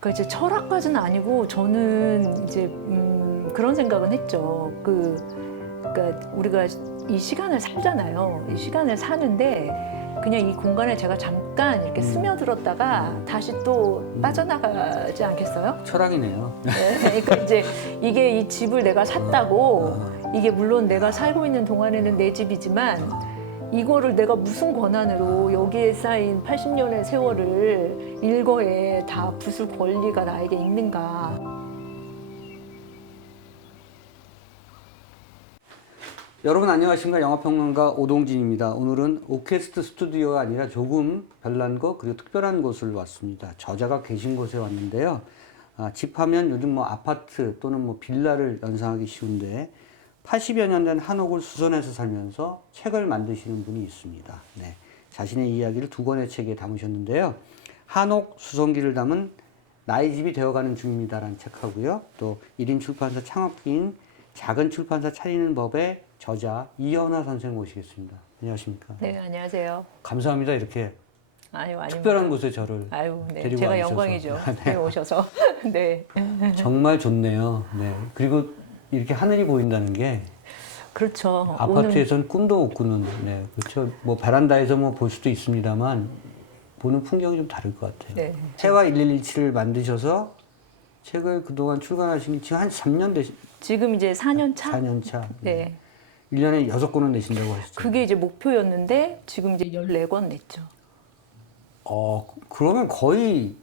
그 이제 철학까지는 아니고 저는 이제 그런 생각은 했죠. 그러니까 우리가 이 시간을 살잖아요. 이 시간을 사는데 그냥 이 공간에 제가 잠깐 이렇게 스며들었다가 다시 또 빠져나가지 않겠어요? 철학이네요. 네, 그러니까 이제 이게 이 집을 내가 샀다고 이게 물론 내가 살고 있는 동안에는 내 집이지만 이거를 내가 무슨 권한으로 여기에 쌓인 80년의 세월을 일거에 다 부술 권리가 나에게 있는가. 여러분 안녕하십니까. 영화평론가 오동진입니다. 오늘은 오케스트 스튜디오가 아니라 조금 별난 곳 그리고 특별한 곳을 왔습니다. 저자가 계신 곳에 왔는데요. 집하면 요즘 뭐 아파트 또는 뭐 빌라를 연상하기 쉬운데 80여 년 된 한옥을 수선해서 살면서 책을 만드시는 분이 있습니다. 네, 자신의 이야기를 2권의 책에 담으셨는데요. 한옥 수선기를 담은 나의 집이 되어가는 중입니다라는 책하고요. 또 1인 출판사 창업기인 작은 출판사 차리는 법의 저자 이현아 선생 모시겠습니다. 안녕하십니까? 네, 안녕하세요. 감사합니다. 이렇게 아유, 아닙니다. 특별한 곳에 저를 네, 데리고 제가 와주셔서. 영광이죠. 네, 오셔서. 네. 정말 좋네요. 네. 그리고 이렇게 하늘이 보인다는 게 그렇죠. 아파트에서는 꿈도 못 꾸는. 네, 그렇죠. 뭐 베란다에서 뭐 볼 수도 있습니다만 보는 풍경이 좀 다를 것 같아요. 네. 세와 1117을 만드셔서 책을 그동안 출간하신 게 지금 한 3년 되신. 지금 이제 4년 차? 4년 차. 네. 1년에 6권은 내신다고 하셨죠. 그게 이제 목표였는데 지금 이제 14권 냈죠. 그러면 거의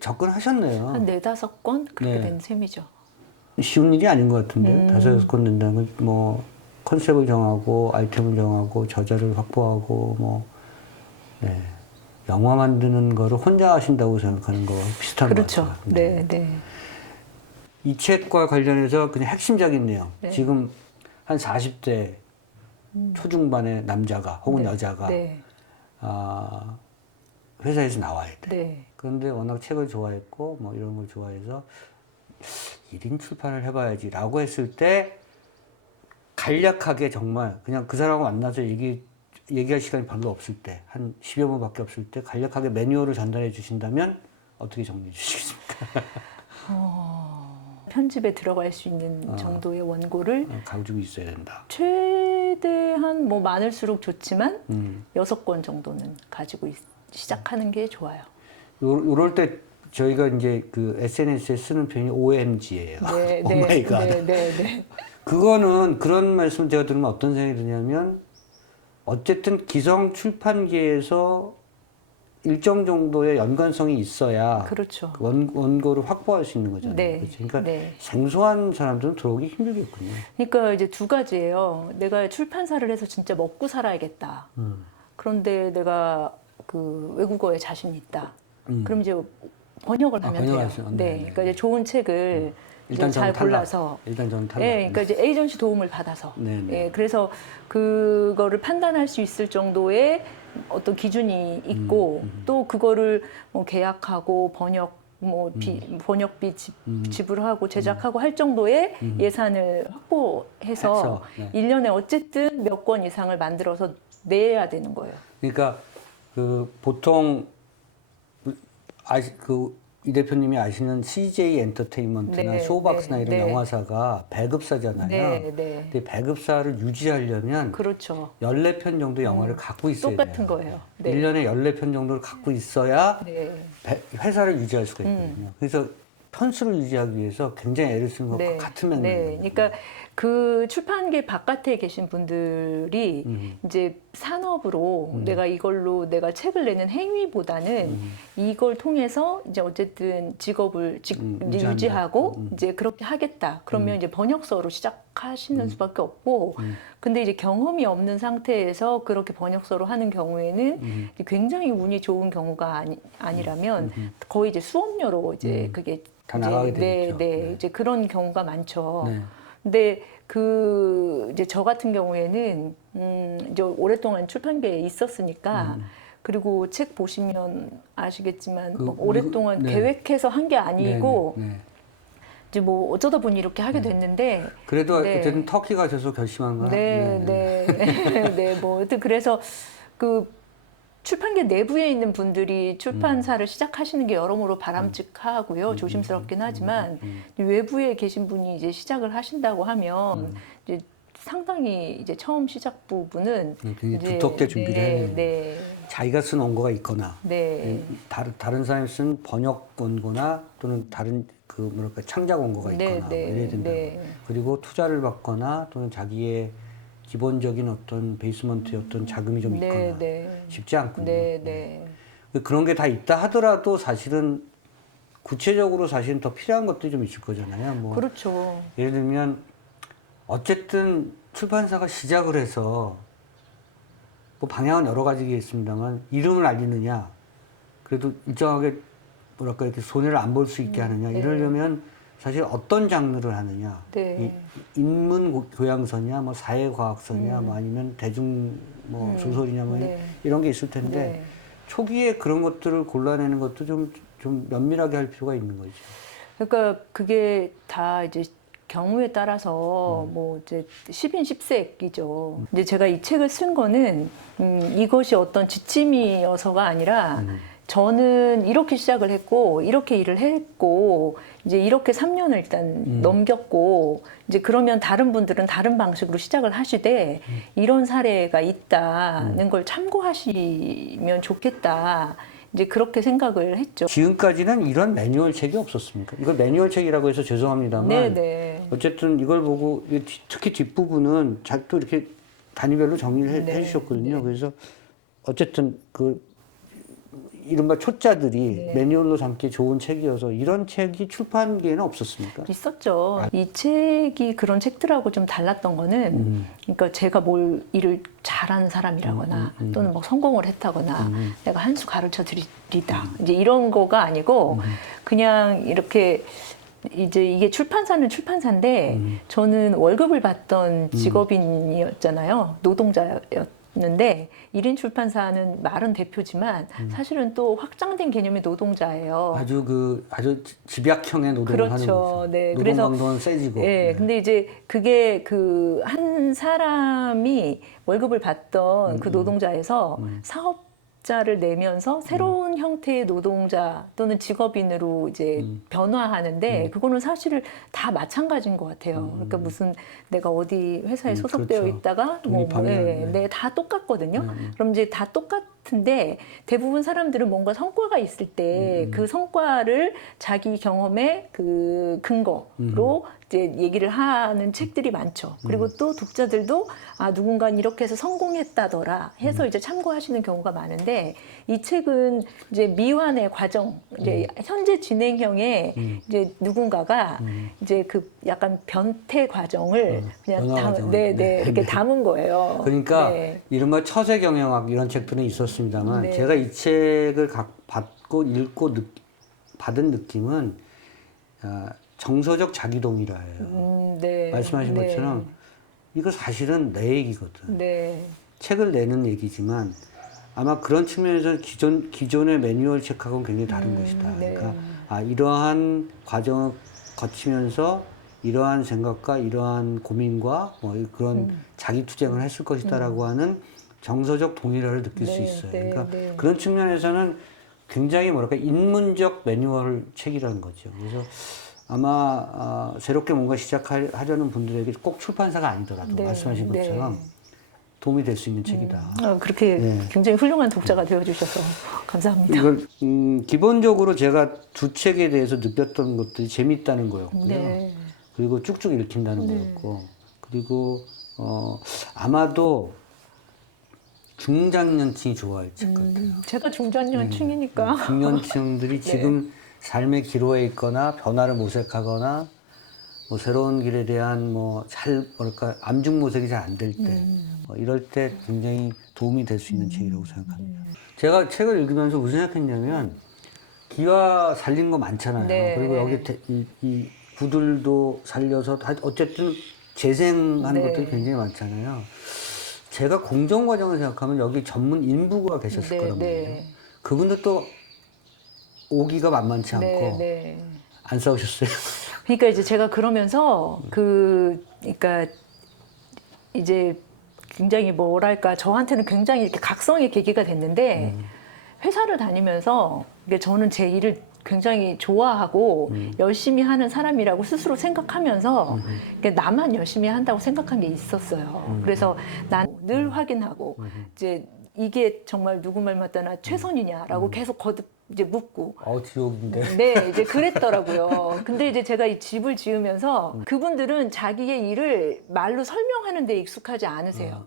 접근하셨네요. 한 4, 5권 그렇게 네. 된 셈이죠. 쉬운 일이 아닌 것 같은데요. 5, 6권 낸다는 건 뭐 컨셉을 정하고 아이템을 정하고 저자를 확보하고 뭐 네. 영화 만드는 거를 혼자 하신다고 생각하는 거 비슷한 그렇죠. 것 같아요. 네, 네. 이 책과 관련해서 그냥 핵심적인 내용. 네. 지금 한 40대 초중반의 남자가 혹은 네. 여자가 네. 회사에서 나와야 돼. 네. 그런데 워낙 책을 좋아했고 뭐 이런 걸 좋아해서 1인 출판을 해봐야지라고 했을 때 간략하게 정말 그냥 그 사람하고 만나서 얘기할 시간이 별로 없을 때 한 10여 분밖에 없을 때 간략하게 매뉴얼을 전달해 주신다면 어떻게 정리해 주시겠습니까? 편집에 들어갈 수 있는 정도의 원고를 가지고 있어야 된다. 최대한 뭐 많을수록 좋지만 6권 정도는 가지고 시작하는 게 좋아요. 요럴 때 저희가 이제 그 SNS에 쓰는 표현이 OMG예요. 네, 오 마이 갓. 네, 네, 네. 그거는 그런 말씀 제가 들으면 어떤 생각이 드냐면 어쨌든 기성 출판계에서 일정 정도의 연관성이 있어야 그렇죠. 원고를 확보할 수 있는 거잖아요. 네, 그렇죠? 그러니까 네. 생소한 사람들은 들어오기 힘들겠군요. 그러니까 이제 두 가지예요. 내가 출판사를 해서 진짜 먹고 살아야겠다. 그런데 내가 그 외국어에 자신 있다. 그럼 이제 번역을 하면 돼요. 번역하시죠. 네, 네, 네. 그러니까 이제 좋은 책을 일단 이제 잘 저는 탈락. 골라서. 일단 저는 탈락. 네, 그러니까 이제 에이전시 도움을 받아서. 네, 네. 예, 그래서 그거를 판단할 수 있을 정도의 어떤 기준이 있고 또 그거를 뭐 계약하고 번역비 지불하고 제작하고 할 정도의 예산을 확보해서 네. 1년에 어쨌든 몇 권 이상을 만들어서 내야 되는 거예요. 그러니까 그 보통 이 대표님이 아시는 CJ 엔터테인먼트나 네, 쇼박스나 네, 이런 네. 영화사가 배급사잖아요. 네, 네. 근데 배급사를 유지하려면 그렇죠. 14편 정도 영화를 갖고 있어야 똑같은 돼요. 거예요. 네. 1년에 14편 정도를 갖고 있어야 네. 회사를 유지할 수가 있거든요. 그래서 편수를 유지하기 위해서 굉장히 애를 쓰는 것과 네. 같은 맥락이에요. 네. 그러니까 그 출판계 바깥에 계신 분들이 이제 산업으로 내가 이걸로 내가 책을 내는 행위보다는 이걸 통해서 이제 어쨌든 직업을 이제 유지하고 이제 그렇게 하겠다. 그러면 이제 번역서로 시작하시는 수밖에 없고 근데 이제 경험이 없는 상태에서 그렇게 번역서로 하는 경우에는 굉장히 운이 좋은 경우가 아니라면 거의 이제 수업료로 이제 그게 다 이제 나가게 되겠죠. 네, 이제 그런 경우가 많죠. 네. 근데 이제 저 같은 경우에는 이제 오랫동안 출판계에 있었으니까 그리고 책 보시면 아시겠지만 뭐 오랫동안 네. 계획해서 한 게 아니고 네. 이제 뭐 어쩌다 보니 이렇게 하게 됐는데 그래도 네. 어쨌든 터키 가셔서 결심한 거나. 네, 네, 네, 네, 뭐 하여튼 그래서 출판계 내부에 있는 분들이 출판사를 시작하시는 게 여러모로 바람직하고요. 조심스럽긴 하지만 외부에 계신 분이 이제 시작을 하신다고 하면 이제 상당히 이제 처음 시작 부분은 굉장히 두텁게 준비를 해야 돼요. 자기가 쓴 원고가 있거나 다른 사람이 쓴 번역 원고나 또는 다른 그 뭐랄까 창작 원고가 있거나 이래야 된다. 그리고 투자를 받거나 또는 자기의 기본적인 어떤 베이스먼트의 어떤 자금이 좀 있거나 쉽지 않거든요. 그런 게 다 있다 하더라도 사실은 구체적으로 사실은 더 필요한 것들이 좀 있을 거잖아요. 뭐 그렇죠. 예를 들면 어쨌든 출판사가 시작을 해서 뭐 방향은 여러 가지겠습니다만 이름을 알리느냐, 그래도 일정하게 뭐랄까 이렇게 손해를 안 볼 수 있게 하느냐, 이러려면 사실 어떤 장르를 하느냐, 인문 교양서냐, 뭐 사회과학서냐, 뭐 아니면 대중 뭐 소설이냐, 뭐 이런 게 있을 텐데 초기에 그런 것들을 골라내는 것도 좀 면밀하게 할 필요가 있는 거죠. 그러니까 그게 다 이제 경우에 따라서 뭐 이제 10인 10색이죠. 이제 제가 이 책을 쓴 거는 이것이 어떤 지침이어서가 아니라 저는 이렇게 시작을 했고 이렇게 일을 했고 이제 이렇게 3년을 일단 넘겼고 이제 그러면 다른 분들은 다른 방식으로 시작을 하시되 이런 사례가 있다는 걸 참고하시면 좋겠다. 이제 그렇게 생각을 했죠. 지금까지는 이런 매뉴얼 책이 없었습니까? 이걸 매뉴얼 책이라고 해서 죄송합니다만 어쨌든 이걸 보고 특히 뒷부분은 잘 또 이렇게 단위별로 정리를 해주셨거든요. 그래서 어쨌든 그 이른바 초짜들이 매뉴얼로 삼기 좋은 책이어서 이런 책이 출판계에는 없었습니까? 있었죠. 이 책이 그런 책들하고 좀 달랐던 거는 그러니까 제가 뭘 일을 잘하는 사람이라거나 또는 뭐 성공을 했다거나 내가 한 수 가르쳐 드리다 이제 이런 거가 아니고 그냥 이렇게 이제 이게 출판사는 출판사인데 저는 월급을 받던 직업인이었잖아요. 노동자였는데 1인 출판사는 말은 대표지만 사실은 또 확장된 개념의 노동자예요. 아주 집약형의 노동을 하는 거죠. 노동 강도는 세지고. 근데 이제 그게 그 한 사람이 월급을 받던 그 노동자에서 사업자를 내면서 새로운 형태의 노동자 또는 직업인으로 이제 변화하는데 그거는 사실 다 마찬가지인 것 같아요. 그러니까 무슨 내가 어디 회사에 소속되어 있다가 다 똑같거든요. 그럼 이제 다 똑같은데 대부분 사람들은 뭔가 성과가 있을 때 그 성과를 자기 경험의 그 근거로 이제 얘기를 하는 책들이 많죠. 그리고 또 독자들도 누군가는 이렇게 해서 성공했다더라 해서 이제 참고하시는 경우가 많은데 이 책은 이제 미완의 과정, 이제 현재 진행형의 이제 누군가가 이제 그 약간 변태 과정을 그냥 이렇게 담은 거예요. 그러니까 이른바 처세 경영학 이런 책들은 있었습니다만 제가 이 책을 받고 읽고 받은 느낌은 정서적 자기동일화예요. 말씀하신 것처럼 이거 사실은 내 얘기거든. 책을 내는 얘기지만 아마 그런 측면에서 기존의 매뉴얼 책하고는 굉장히 다른 것이다. 그러니까 이러한 과정을 거치면서 이러한 생각과 이러한 고민과 뭐 그런 자기 투쟁을 했을 것이다라고 하는 정서적 동일화를 느낄 수 있어요. 그러니까 그런 측면에서는 굉장히 뭐랄까 인문적 매뉴얼 책이라는 거죠. 그래서 아마 새롭게 뭔가 시작하려는 분들에게 꼭 출판사가 아니더라도 말씀하신 것처럼 도움이 될 수 있는 책이다. 그렇게 굉장히 훌륭한 독자가 되어주셔서 감사합니다. 이걸 기본적으로 제가 두 책에 대해서 느꼈던 것들이 재밌다는 거였고요. 그리고 쭉쭉 읽힌다는 거였고, 그리고 아마도 중장년층이 좋아할 책 같아요. 제가 중장년층이니까. 중년층들이 지금 삶의 기로에 있거나 변화를 모색하거나 뭐 새로운 길에 대한 뭐랄까 암중모색이 잘 안 될 때 이럴 때 굉장히 도움이 될 수 있는 책이라고 생각합니다. 제가 책을 읽으면서 무슨 생각했냐면 기와 살린 거 많잖아요. 그리고 여기 이 구들도 살려서 어쨌든 재생하는 것들이 굉장히 많잖아요. 제가 공정 과정을 생각하면 여기 전문 인부가 계셨을 거란 말이에요. 그분들도 오기가 만만치 않고 안 싸우셨어요? 그러니까 이제 제가 그러면서 그러니까 이제 굉장히 뭐랄까 저한테는 굉장히 이렇게 각성의 계기가 됐는데 회사를 다니면서 이게 저는 제 일을 굉장히 좋아하고 열심히 하는 사람이라고 스스로 생각하면서 이게 나만 열심히 한다고 생각한 게 있었어요. 그래서 난 늘 확인하고 이제 이게 정말 누구 말 맞다나 최선이냐라고 계속 거듭 이제 묻고. 지옥인데. 네, 이제 그랬더라고요. 근데 이제 제가 이 집을 지으면서 그분들은 자기의 일을 말로 설명하는 데 익숙하지 않으세요.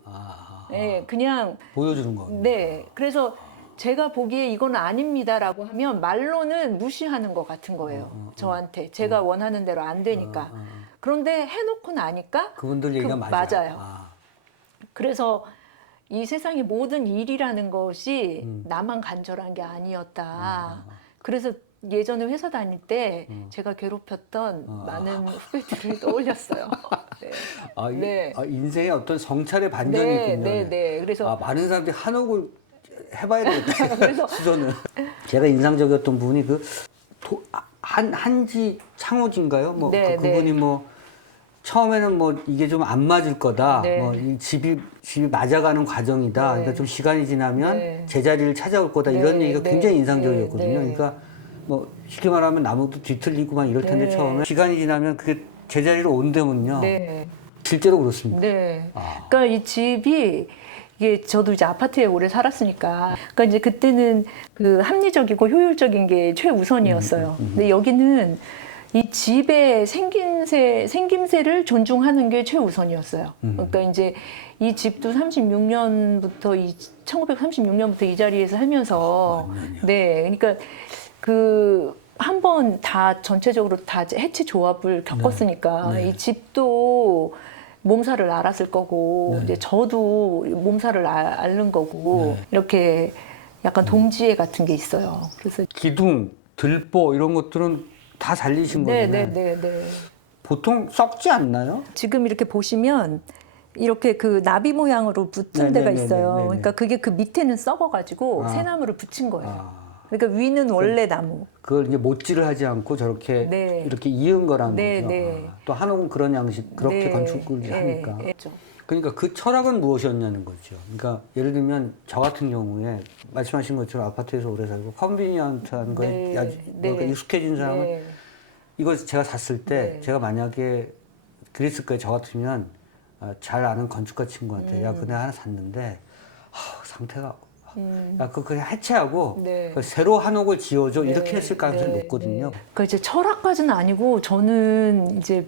네, 그냥 보여주는 거. 네, 그래서 제가 보기에 이건 아닙니다라고 하면 말로는 무시하는 것 같은 거예요. 저한테 제가 원하는 대로 안 되니까. 그런데 해놓고 나니까 그분들 얘기가 맞아요. 그래서 이 세상의 모든 일이라는 것이 나만 간절한 게 아니었다. 그래서 예전에 회사 다닐 때 제가 괴롭혔던 많은 후배들을 떠올렸어요. 네. 네. 인생의 어떤 성찰의 반전이 네, 있군요. 네, 네. 그래서 많은 사람들이 한옥을 해봐야 되겠다. 그래서 수저는. 제가 인상적이었던 부분이 한지 창호지인가요? 뭐 네, 그분이 뭐 처음에는 뭐 이게 좀 안 맞을 거다. 네. 뭐 이 집이 맞아가는 과정이다. 네. 그러니까 좀 시간이 지나면 네. 제자리를 찾아올 거다. 네, 이런 얘기가 네, 굉장히 인상적이었거든요. 네, 네. 그러니까 뭐 쉽게 말하면 나무도 뒤틀리고 막 이럴 텐데 네. 처음에 시간이 지나면 그게 제자리로 온다면요. 네. 실제로 그렇습니다. 네. 그러니까 이 집이 이게 저도 이제 아파트에 오래 살았으니까 그러니까 이제 그때는 그 합리적이고 효율적인 게 최우선이었어요. 근데 여기는 이 집의 생김새를 존중하는 게 최우선이었어요. 그러니까 이제 이 집도 1936년부터 이 자리에서 살면서 네, 그러니까 그 한 번 다 전체적으로 다 해체 조합을 겪었으니까 네. 이 집도 몸살을 앓았을 거고 네. 이제 저도 몸살을 앓는 거고 네. 이렇게 약간 동지애 같은 게 있어요. 그래서 기둥, 들보 이런 것들은 다 살리신 네, 거잖아요. 네, 네, 네. 보통 썩지 않나요? 지금 이렇게 보시면 이렇게 그 나비 모양으로 붙은 데가 네네네네네. 있어요. 그러니까 그게 그 밑에는 썩어가지고 새나무를 붙인 거예요. 그러니까 위는 원래 나무. 그걸 이제 못질을 하지 않고 저렇게 네. 이렇게 이은 거라는 네, 거죠. 네. 또 한옥은 그런 양식, 그렇게 네, 건축을 네, 하니까. 네, 그렇죠. 그러니까 그 철학은 무엇이었냐는 거죠. 그러니까 예를 들면 저 같은 경우에 말씀하신 것처럼 아파트에서 오래 살고 컨비니언트한 거에 네, 아주 네. 뭐가 익숙해진 사람은 네. 이걸 제가 샀을 때 네. 제가 만약에 그랬을 거예요. 저 같으면 잘 아는 건축가 친구한테 야, 그거 내가 하나 샀는데 상태가 야, 그거 그냥 해체하고 네. 새로 한옥을 지어줘 이렇게 네, 했을 가능성이 네, 높거든요. 그러니까 이제 철학까지는 아니고 저는 이제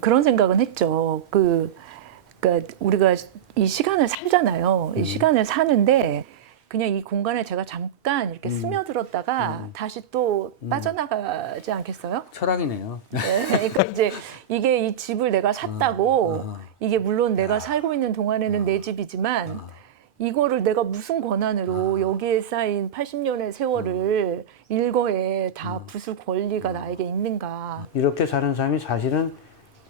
그런 생각은 했죠. 그러니까 우리가 이 시간을 살잖아요. 이 시간을 사는데 그냥 이 공간에 제가 잠깐 이렇게 스며들었다가 다시 또 빠져나가지 않겠어요? 철학이네요. 네, 그러니까 이제 이게 이 집을 내가 샀다고 이게 물론 내가 살고 있는 동안에는 내 집이지만 이거를 내가 무슨 권한으로 여기에 쌓인 80년의 세월을 일거에 다 부술 권리가 나에게 있는가. 이렇게 사는 사람이 사실은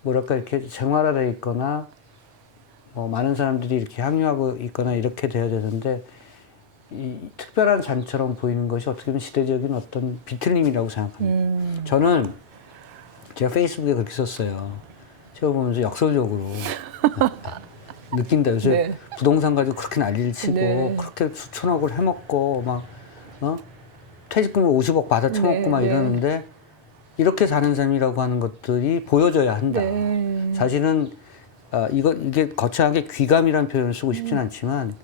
뭐랄까 이렇게 생활화되어 있거나 많은 사람들이 이렇게 향유하고 있거나 이렇게 돼야 되는데 이 특별한 삶처럼 보이는 것이 어떻게 보면 시대적인 어떤 비틀림이라고 생각합니다. 저는 제가 페이스북에 그렇게 썼어요. 제가 보면서 역설적으로 느낀다. 요새 네. 부동산 가지고 그렇게 난리를 치고 네. 그렇게 수천억을 해먹고 막 퇴직금 50억 받아 처먹고 네, 막 네. 이러는데 이렇게 사는 삶이라고 하는 것들이 보여져야 한다. 네. 사실은 이게 거창하게 귀감이라는 표현을 쓰고 싶진 않지만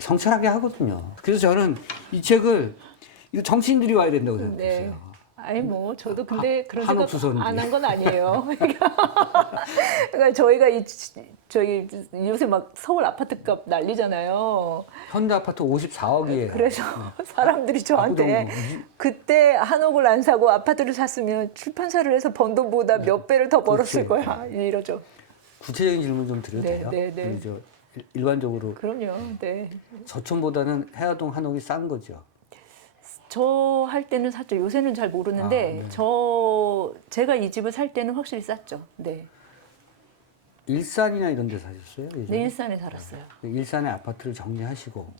성찰하게 하거든요. 그래서 저는 이 책을 이거 정치인들이 와야 된다고 생각했어요. 네. 아니 뭐 저도 근데 그런 한옥 생각 수선지. 안 한 건 아니에요. 그러니까 저희가 저희 요새 막 서울 아파트값 난리잖아요. 현대 아파트 54억이에요. 그래서 사람들이 저한테 아무도 그때 한옥을 안 사고 아파트를 샀으면 출판사를 해서 번 돈보다 몇 배를 더 벌었을 그렇지. 거야. 이러죠. 구체적인 질문 좀 드려도 네, 돼요? 네, 네. 우리 일반적으로 그럼요. 네. 저촌보다는 해화동 한옥이 싼 거죠. 저 할 때는 샀죠. 요새는 잘 모르는데 네. 제가 이 집을 살 때는 확실히 쌌죠. 네. 일산이나 이런 데 사셨어요? 예전에? 네, 일산에 살았어요. 일산의 아파트를 정리하시고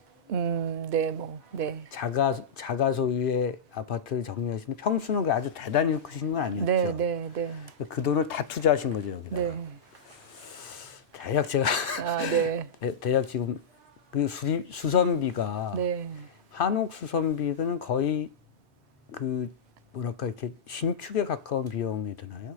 네, 네. 자가 소유의 아파트를 정리하시는데 평수는 아주 대단히 크신 건 아니었죠. 네, 네, 네. 그 돈을 다 투자하신 거죠, 여기다. 네. 대략 제가 아, 네. 대략 지금 그 수선비가 네. 한옥 수선비는 거의 그 뭐랄까 이렇게 신축에 가까운 비용이 드나요?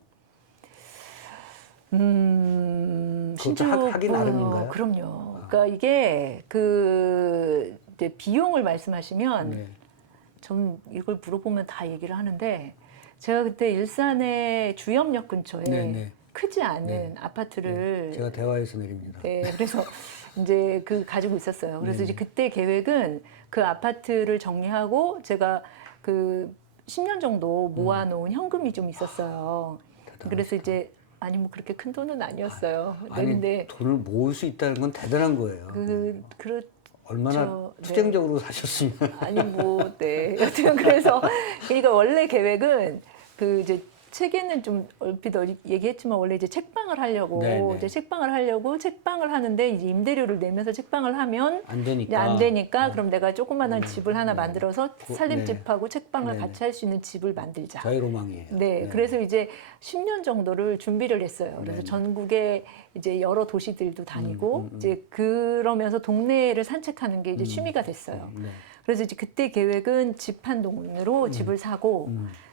그것도 하기 나름인가요? 그럼요. 그러니까 이게 그 이제 비용을 말씀하시면 네. 전 이걸 물어보면 다 얘기를 하는데 제가 그때 일산의 주염역 근처에 네, 네. 크지 않은 네. 아파트를 제가 대화에서 내립니다. 네, 그래서 이제 그 가지고 있었어요. 그래서 네. 이제 그때 계획은 그 아파트를 정리하고 제가 그 10년 정도 모아놓은 현금이 좀 있었어요. 그래서 이제 아니 뭐 그렇게 큰 돈은 아니었어요. 네, 아니 근데 돈을 모을 수 있다는 건 대단한 거예요. 그렇죠. 얼마나 네. 투쟁적으로 사셨으면. 아니 뭐 네. 여튼 그래서 그러니까 원래 계획은 그 이제 책에는 좀 얼핏 얘기했지만 원래 이제 책방을 하려고 네네. 이제 책방을 하는데 이제 임대료를 내면서 책방을 하면 안 이제 되니까. 안 되니까 그럼 내가 조그만한 집을 하나 네. 만들어서 네. 살림집하고 책방을 네네. 같이 할 수 있는 집을 만들자. 저의 로망이에요. 네, 그래서 이제 10년 정도를 준비를 했어요. 그래서 네네. 전국에 이제 여러 도시들도 다니고 이제 그러면서 동네를 산책하는 게 이제 취미가 됐어요. 네. 그래서 이제 그때 계획은 집 한 돈으로 집을 사고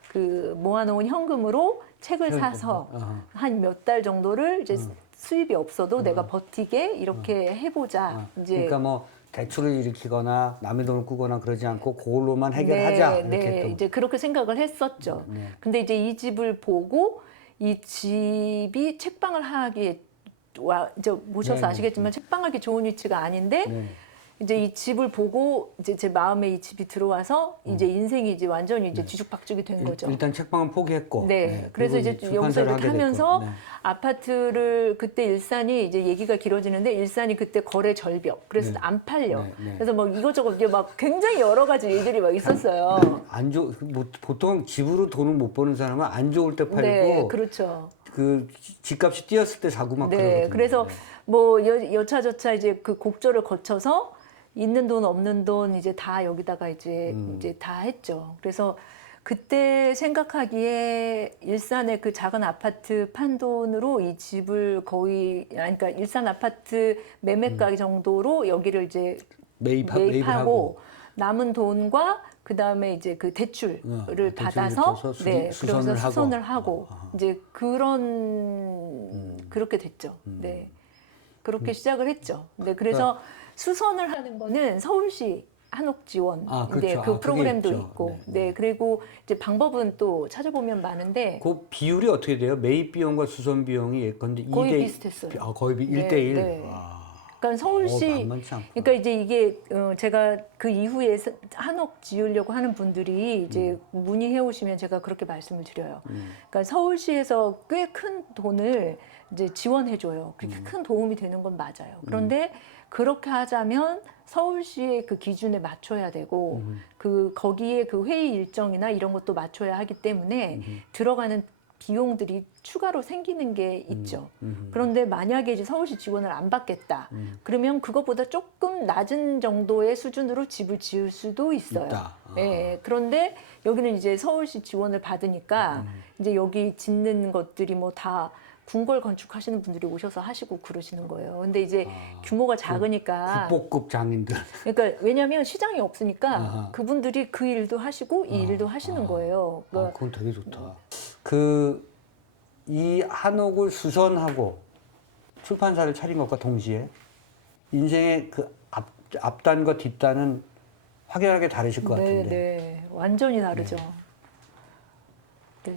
그 모아놓은 현금으로 책을 사서 아하. 한 몇 달 정도를 이제 수입이 없어도 내가 버티게 이렇게 해보자. 이제 그러니까 뭐 대출을 일으키거나 남의 돈을 꾸거나 그러지 않고 그걸로만 네, 해결하자 이렇게 네, 또. 이제 그렇게 생각을 했었죠. 네. 근데 이제 이 집을 보고 이 집이 책방을 하기에 이제 모셔서 네, 아시겠지만 책방하기 좋은 위치가 아닌데 네. 이제 이 집을 보고 이제 제 마음에 이 집이 들어와서 이제 인생이 이제 완전히 이제 뒤죽박죽이 된 거죠. 일단 책방은 포기했고. 네. 그래서 그리고 이제 여기서 출판사를 이렇게 하게 하면서 됐고. 네. 아파트를 그때 일산이 이제 얘기가 길어지는데 일산이 그때 거래 절벽. 그래서 네. 안 팔려. 네, 네. 그래서 뭐 이것저것 이제 막 굉장히 여러 가지 일들이 막 있었어요. 뭐 보통 집으로 돈을 못 버는 사람은 안 좋을 때 팔고 네, 그렇죠. 그 집값이 뛰었을 때 사고 막 네, 그러거든요. 그래서 네. 뭐 여차저차 이제 그 곡절을 거쳐서 있는 돈 없는 돈 이제 다 여기다가 이제 다 했죠. 그래서 그때 생각하기에 일산의 그 작은 아파트 판 돈으로 이 집을 거의 그러니까 일산 아파트 매매가 정도로 여기를 이제 매입하고 남은 돈과 그 다음에 이제 그 대출을 받아서 그래서 수선을 하고 이제 그렇게 됐죠. 네, 그렇게 시작을 했죠. 네, 그래서 수선을 하는 거는 서울시 한옥 지원 그렇죠. 그 프로그램도 그게 있죠. 있고 네, 그리고 이제 방법은 또 찾아보면 많은데 그 비율이 어떻게 돼요? 매입 비용과 수선 비용이 예컨대 거의 2대 비슷했어요. 거의 네, 1대1. 네. 그러니까 서울시 만만치 않구나. 그러니까 이제 이게 제가 그 이후에 한옥 지으려고 하는 분들이 이제 문의해 오시면 제가 그렇게 말씀을 드려요. 그러니까 서울시에서 꽤 큰 돈을 이제 지원해 줘요. 그렇게 큰 도움이 되는 건 맞아요. 그런데 그렇게 하자면 서울시의 그 기준에 맞춰야 되고 그 거기에 그 회의 일정이나 이런 것도 맞춰야 하기 때문에 들어가는 비용들이 추가로 생기는 게 있죠. 그런데 만약에 이제 서울시 지원을 안 받겠다. 그러면 그것보다 조금 낮은 정도의 수준으로 집을 지을 수도 있어요. 예, 그런데 여기는 이제 서울시 지원을 받으니까 이제 여기 짓는 것들이 뭐 다 궁궐 건축하시는 분들이 오셔서 하시고 그러시는 거예요. 근데 이제 규모가 작으니까 국보급 장인들. 그러니까 왜냐하면 시장이 없으니까 아하. 그분들이 그 일도 하시고 이 일도 하시는 거예요. 그러니까 그건 되게 좋다. 이 한옥을 수선하고 출판사를 차린 것과 동시에 인생의 그 앞단과 뒷단은 확연하게 다르실 것 같은데. 네, 완전히 다르죠. 네.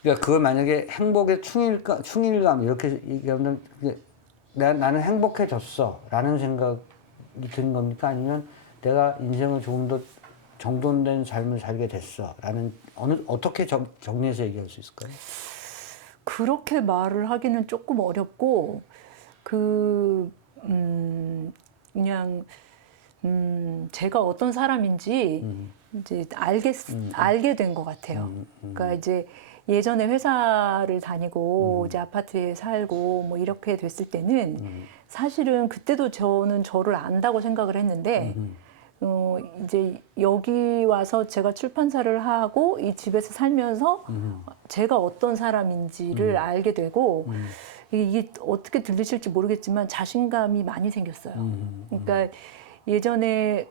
그러니까 그걸 만약에 행복의 충일감 이렇게 얘기하면 나는 행복해졌어라는 생각이 드는 겁니까? 아니면 내가 인생을 조금 더 정돈된 삶을 살게 됐어라는 어떻게 정리해서 얘기할 수 있을까요? 그렇게 말을 하기는 조금 어렵고 그냥 제가 어떤 사람인지 이제 알게 된 것 같아요. 그러니까 이제 예전에 회사를 다니고 이제 아파트에 살고 뭐 이렇게 됐을 때는 사실은 그때도 저는 저를 안다고 생각을 했는데 이제 여기 와서 제가 출판사를 하고 이 집에서 살면서 제가 어떤 사람인지를 알게 되고 이게 어떻게 들리실지 모르겠지만 자신감이 많이 생겼어요. 그러니까 예전에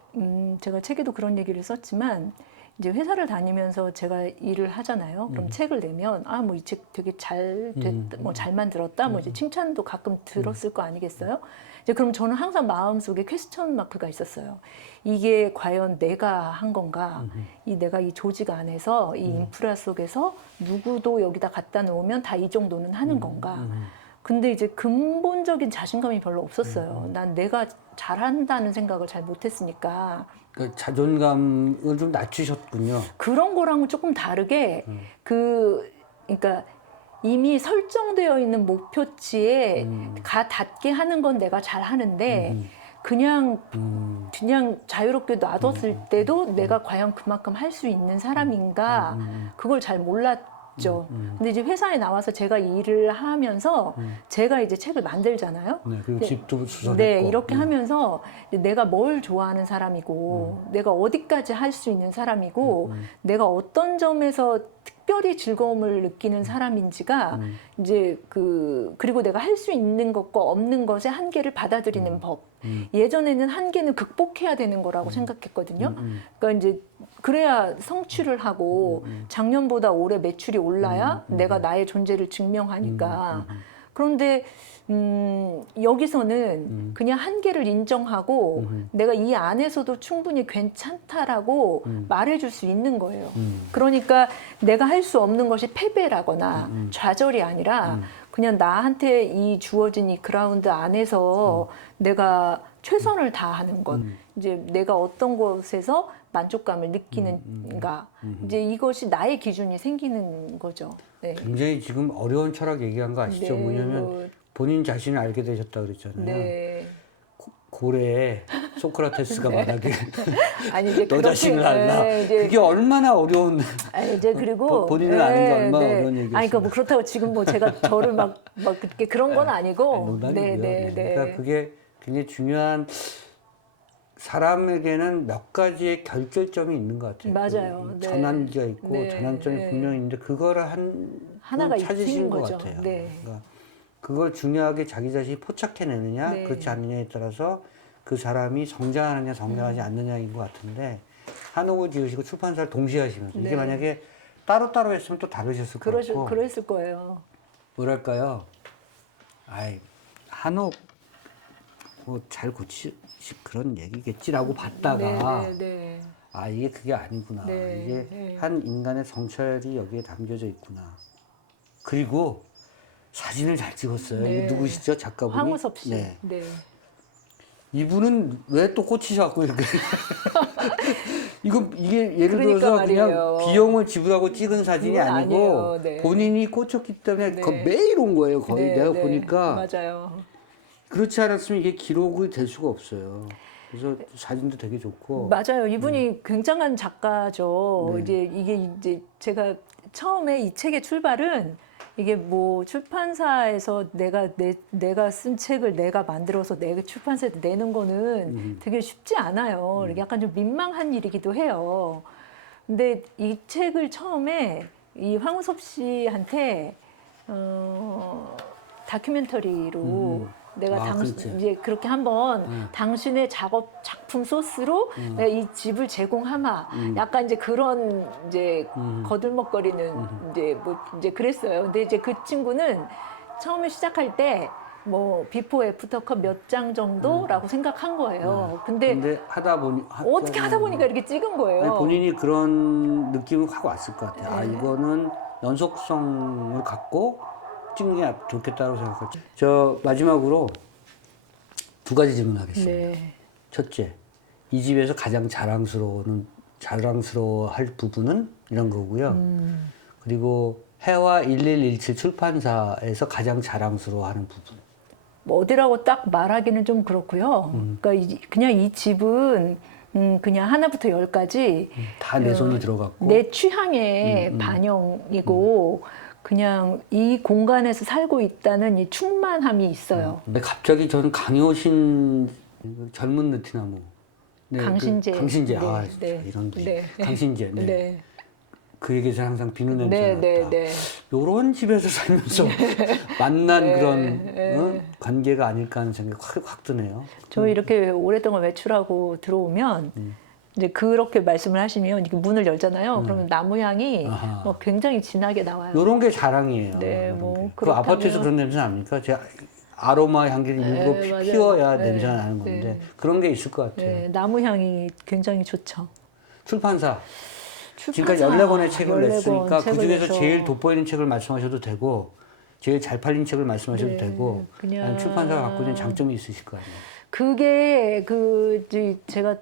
제가 책에도 그런 얘기를 썼지만 이제 회사를 다니면서 제가 일을 하잖아요. 그럼 책을 내면 뭐 이 책 되게 잘 됐다, 뭐 잘 만들었다, 뭐 이제 칭찬도 가끔 들었을 거 아니겠어요? 이제 그럼 저는 항상 마음속에 퀘스천 마크가 있었어요. 이게 과연 내가 한 건가? 내가 이 조직 안에서 이 인프라 속에서 누구도 여기다 갖다 놓으면 다 이 정도는 하는 건가? 근데 이제 근본적인 자신감이 별로 없었어요. 난 내가 잘한다는 생각을 잘 못했으니까. 그러니까 자존감을 좀 낮추셨군요. 그런 거랑은 조금 다르게 그러니까 이미 설정되어 있는 목표치에 닿게 하는 건 내가 잘 하는데 그냥 자유롭게 놔뒀을 때도 내가 과연 그만큼 할 수 있는 사람인가 그걸 잘 몰랐죠. 근데 이제 회사에 나와서 제가 일을 하면서 제가 이제 책을 만들잖아요. 네, 그리고 집도 수선했고. 네, 이렇게 하면서 내가 뭘 좋아하는 사람이고, 내가 어디까지 할 수 있는 사람이고, 내가 어떤 점에서 특별히 즐거움을 느끼는 사람인지가 이제 그리고 내가 할 수 있는 것과 없는 것의 한계를 받아들이는 법. 예전에는 한계는 극복해야 되는 거라고 생각했거든요. 그러니까 이제 그래야 성취를 하고 작년보다 올해 매출이 올라야 내가 나의 존재를 증명하니까. 그런데 여기서는 그냥 한계를 인정하고 내가 이 안에서도 충분히 괜찮다라고 말해줄 수 있는 거예요. 그러니까 내가 할 수 없는 것이 패배라거나 좌절이 아니라 그냥 나한테 이 주어진 이 그라운드 안에서 내가 최선을 다하는 것, 이제 내가 어떤 것에서 만족감을 느끼는가, 이제 이것이 나의 기준이 생기는 거죠. 네. 굉장히 지금 어려운 철학 얘기한 거 아시죠? 네, 뭐냐면 본인 자신을 알게 되셨다 그랬잖아요. 네. 고래에 소크라테스가 말하길 아니 이제 너 자신을 알라. 네, 이제 그게 얼마나 어려운 이제 그리고 본인을 아는 게 얼마나 어려운 얘기였어요. 아니 그러니까 뭐 그렇다고 지금 뭐 제가 저를 막 그렇게 그런 건 아니고. 농담이고요. 그러니까 그게 굉장히 중요한 사람에게는 몇 가지의 결절점이 있는 것 같아요. 맞아요. 네. 전환기가 있고 네. 전환점이 네. 분명히 있는데 그거를 하나가 찾으신 있는 것 거죠. 같아요. 네. 그러니까 그걸 중요하게 자기 자신이 포착해내느냐 네. 그렇지 않느냐에 따라서 그 사람이 성장하느냐 성장하지 않느냐인 것 같은데 한옥을 지으시고 출판사를 동시에 하시면서 이게 네. 만약에 따로따로 했으면 또 다르셨을 것 같고 그랬을 거예요. 뭐랄까요 한옥 뭐 잘 고치 그런 얘기겠지라고 봤다가 네. 이게 그게 아니구나. 네, 이게 네. 한 인간의 성찰이 여기에 담겨져 있구나. 그리고 사진을 잘 찍었어요. 네. 이게 누구시죠? 작가분이? 황우섭 씨. 네. 네. 이분은 왜 또 꽂히셔갖고 이렇게. 이게 예를 그러니까 들어서 말이에요. 그냥 비용을 지불하고 찍은 사진이 그건 아니고 아니에요. 네. 본인이 꽂혔기 때문에 네. 매일 온 거예요. 거의 내가 보니까. 맞아요. 그렇지 않았으면 이게 기록이 될 수가 없어요. 그래서 사진도 되게 좋고. 맞아요. 이분이 굉장한 작가죠. 네. 이게 제가 처음에 이 책의 출발은 이게 뭐 출판사에서 내가 쓴 책을 내가 만들어서 내가 출판사에 내는 거는 되게 쉽지 않아요. 이렇게 약간 좀 민망한 일이기도 해요. 근데 이 책을 처음에 이 황우섭 씨한테 다큐멘터리로 내가 그렇지. 이제 그렇게 한번 당신의 작품 소스로 내가 이 집을 제공하마. 약간 이제 그런 이제 거들먹거리는 이제 뭐 이제 그랬어요. 근데 이제 그 친구는 처음에 시작할 때 뭐 비포 애프터 컷 몇 장 정도라고 생각한 거예요. 근데 하다 보니 어떻게 하다 보니까 이렇게 찍은 거예요. 아니, 본인이 그런 느낌을 확 왔을 것 같아요. 이거는 연속성을 갖고 찍는 게 좋겠다고 생각했죠. 저 마지막으로 두 가지 질문하겠습니다. 네. 첫째, 이 집에서 가장 자랑스러워할 부분은 이런 거고요. 그리고 해와 1117 출판사에서 가장 자랑스러워하는 부분. 뭐 어디라고 딱 말하기는 좀 그렇고요. 그러니까 그냥 이 집은 그냥 하나부터 열까지 다 내 손이 들어갔고. 내 취향의 반영이고 그냥 이 공간에서 살고 있다는 이 충만함이 있어요. 근데 갑자기 저는 강효신 젊은 느티나무. 네, 강신재. 강신재. 네, 진짜 네, 이런 게. 네. 강신재. 네. 네. 그 얘기에서 항상 비누 냄새 네, 났다. 네, 네. 요런 집에서 살면서 만난 네, 그런 네. 관계가 아닐까 하는 생각이 확 드네요. 저 이렇게 오랫동안 외출하고 들어오면 이제 그렇게 말씀을 하시면 이렇게 문을 열잖아요. 그러면 나무 향이 아하. 뭐 굉장히 진하게 나와요. 요런 게 자랑이에요. 네, 요런 뭐 게. 그 그렇다면- 아파트에서 그런 냄새 납니까? 제가 아로마 향기를 일부러 네, 맞아요. 피워야 네, 냄새가 나는 건데 네. 그런 게 있을 것 같아요. 네, 나무 향이 굉장히 좋죠. 출판사. 지금까지 출판사 14권의 책을 14권 냈으니까 책을 그중에서 내서 제일 돋보이는 책을 말씀하셔도 되고 제일 잘 팔린 책을 말씀하셔도 네, 되고 그냥- 아니, 출판사가 갖고 있는 장점이 있으실 거 아니에요. 그게 제가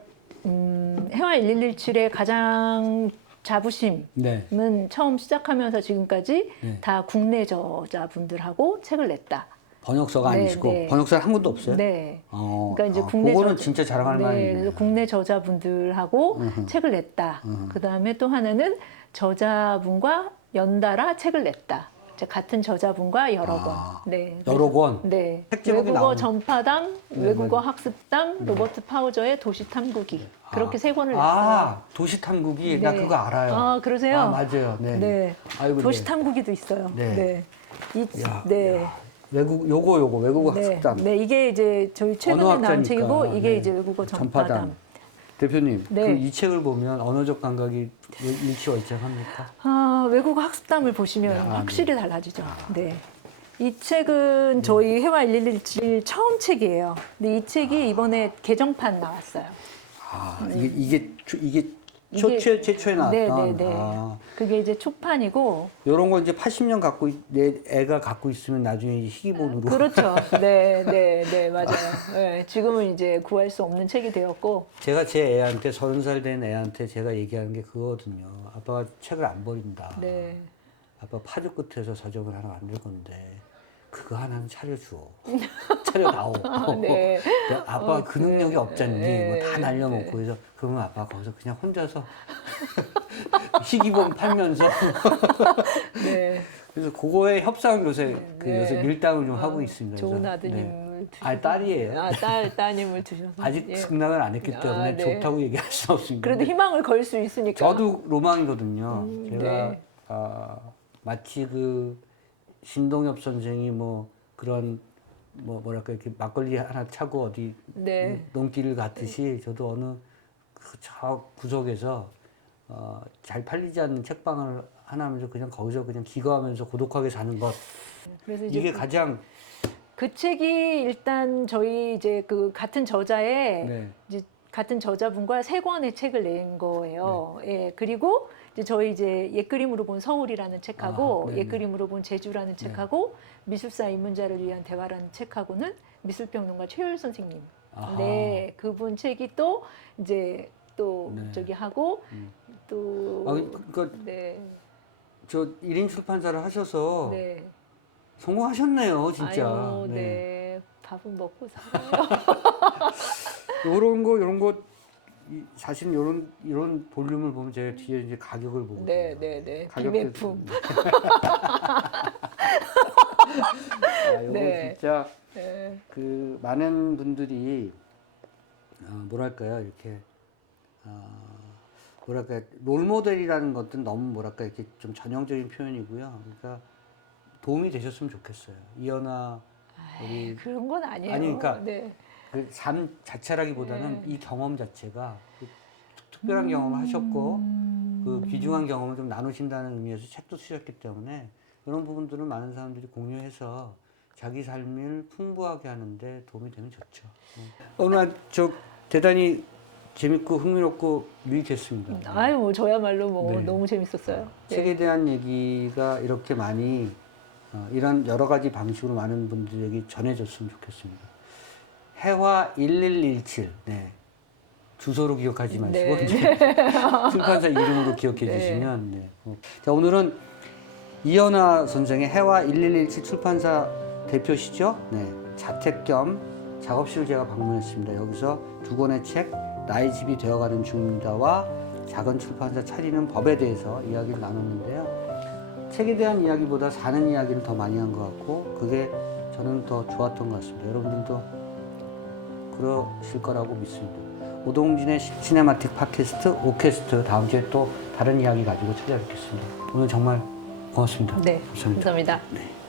해와 1117의 가장 자부심은 네. 처음 시작하면서 지금까지 네. 다 국내 저자분들하고 책을 냈다. 번역서가 네, 아니시고 네. 번역사 한 분도 없어요? 네. 어, 그러니까 이제 국내 그거는 저자- 진짜 자랑할 만한 네, 일이네요. 그래서 국내 저자분들하고 책을 냈다. 그 다음에 또 하나는 저자분과 연달아 책을 냈다. 이제 같은 저자분과 여러 권. 네. 여러 권? 네. 책 제목이 외국어 나오네. 전파당, 네, 외국어 네. 학습당, 로버트 파우저의 도시탐구기. 그렇게 세 권을 냈어요. 아, 도시탐구기. 나 네. 그거 알아요. 아, 그러세요? 아, 맞아요. 네. 네. 아이고, 도시탐구기도 있어요. 네. 네. 야, 네. 야. 외국어 네. 학습단. 네, 이게 이제 저희 최근에 나온 언어학자니까. 책이고 이게 네. 이제 외국어 전파당. 대표님, 네. 그 이 책을 보면 언어적 감각이 일치월장합니까? 아, 외국어 학습담을 보시면 아, 확실히 달라지죠. 네. 이 책은 저희 해와 1117 처음 책이에요. 근데 이 책이 이번에 개정판 나왔어요. 아, 이게 최초에 나왔던. 네네네. 아, 그게 이제 초판이고. 이런 거 이제 80년 내 애가 갖고 있으면 나중에 이제 희귀본으로. 그렇죠. 네, 맞아요. 네, 지금은 이제 구할 수 없는 책이 되었고. 제가 제 애한테 30살 된 애한테 제가 얘기하는 게 그거거든요. 아빠가 책을 안 버린다. 네. 아빠 파주 끝에서 서점을 하나 만들 건데 그거 하나는 차려줘. 차려다오. 네. 아빠가 그 능력이 없잖니. 네. 뭐 다 날려먹고 그래서 그러면 아빠가 거기서 그냥 혼자서 희귀본 팔면서 네. 그래서 그거에 협상을 요새 네. 요새 밀당을 좀 하고 있습니다. 좋은 그래서, 아드님을 두셔서. 아, 딸이에요. 아, 따님을 두셔서. 아직 예. 승낙을 안 했기 때문에 아, 네. 좋다고 얘기할 수 없습니다. 그래도 희망을 걸 수 있으니까. 저도 로망이거든요. 제가 네. 마치 그 신동엽 선생이 뭐 그런 뭐랄까 이렇게 막걸리 하나 차고 어디 네. 농길을 갔듯이 저도 어느 저 구석에서 잘 팔리지 않는 책방을 하나 하면서 그냥 거기서 그냥 기거하면서 고독하게 사는 것 그래서 이제 이게 가장 그 책이 일단 저희 이제 그 같은 저자의 네. 이제 같은 저자분과 세 권의 책을 낸 거예요. 예. 그리고 이제 저희 이제 옛그림으로 본 서울이라는 책하고 아, 네네. 옛그림으로 본 제주라는 책하고 미술사 입문자를 위한 대화라는 책하고는 미술평론가 최효일 선생님. 아하. 네. 그분 책이 또 이제 또 네. 저기 하고 또 그러니까 네. 저 1인 출판사를 하셔서 네. 성공하셨네요, 진짜. 아유, 네. 밥은 먹고 살아요. 이런 거 사실 이런 볼륨을 보면 제가 뒤에 이제 가격을 보고 네. 가격도 비매품. 이거 네. 진짜 네. 그 많은 분들이 뭐랄까요 이렇게 뭐랄까 롤모델이라는 것도 너무 뭐랄까 이렇게 좀 전형적인 표현이고요. 그러니까 도움이 되셨으면 좋겠어요. 이현아 우리 그런 건 아니에요. 아니, 그러니까 네. 그 삶 자체라기보다는 이 경험 자체가 그 특별한 경험을 하셨고 그 귀중한 경험을 좀 나누신다는 의미에서 책도 쓰셨기 때문에 이런 부분들은 많은 사람들이 공유해서 자기 삶을 풍부하게 하는데 도움이 되면 좋죠. 오늘 저 대단히 재밌고 흥미롭고 유익했습니다. 아유, 뭐 저야말로 뭐 네. 너무 재밌었어요. 책에 대한 얘기가 이렇게 많이 이런 여러 가지 방식으로 많은 분들에게 전해졌으면 좋겠습니다. 해화 1117 네. 주소로 기억하지 마시고 네. 출판사 이름으로 기억해 주시면 네. 자, 오늘은 이현아 선생의 해화 1117 출판사 대표시죠? 네. 자택 겸 작업실을 제가 방문했습니다. 여기서 두 권의 책 나의 집이 되어가는 중입니다와 작은 출판사 차리는 법에 대해서 이야기를 나눴는데요. 책에 대한 이야기보다 사는 이야기를 더 많이 한 것 같고 그게 저는 더 좋았던 것 같습니다. 여러분들도 그러실 거라고 믿습니다. 오동진의 시네마틱 팟캐스트 오캐스트 다음 주에 또 다른 이야기 가지고 찾아뵙겠습니다. 오늘 정말 고맙습니다. 네, 감사합니다. 감사합니다. 네.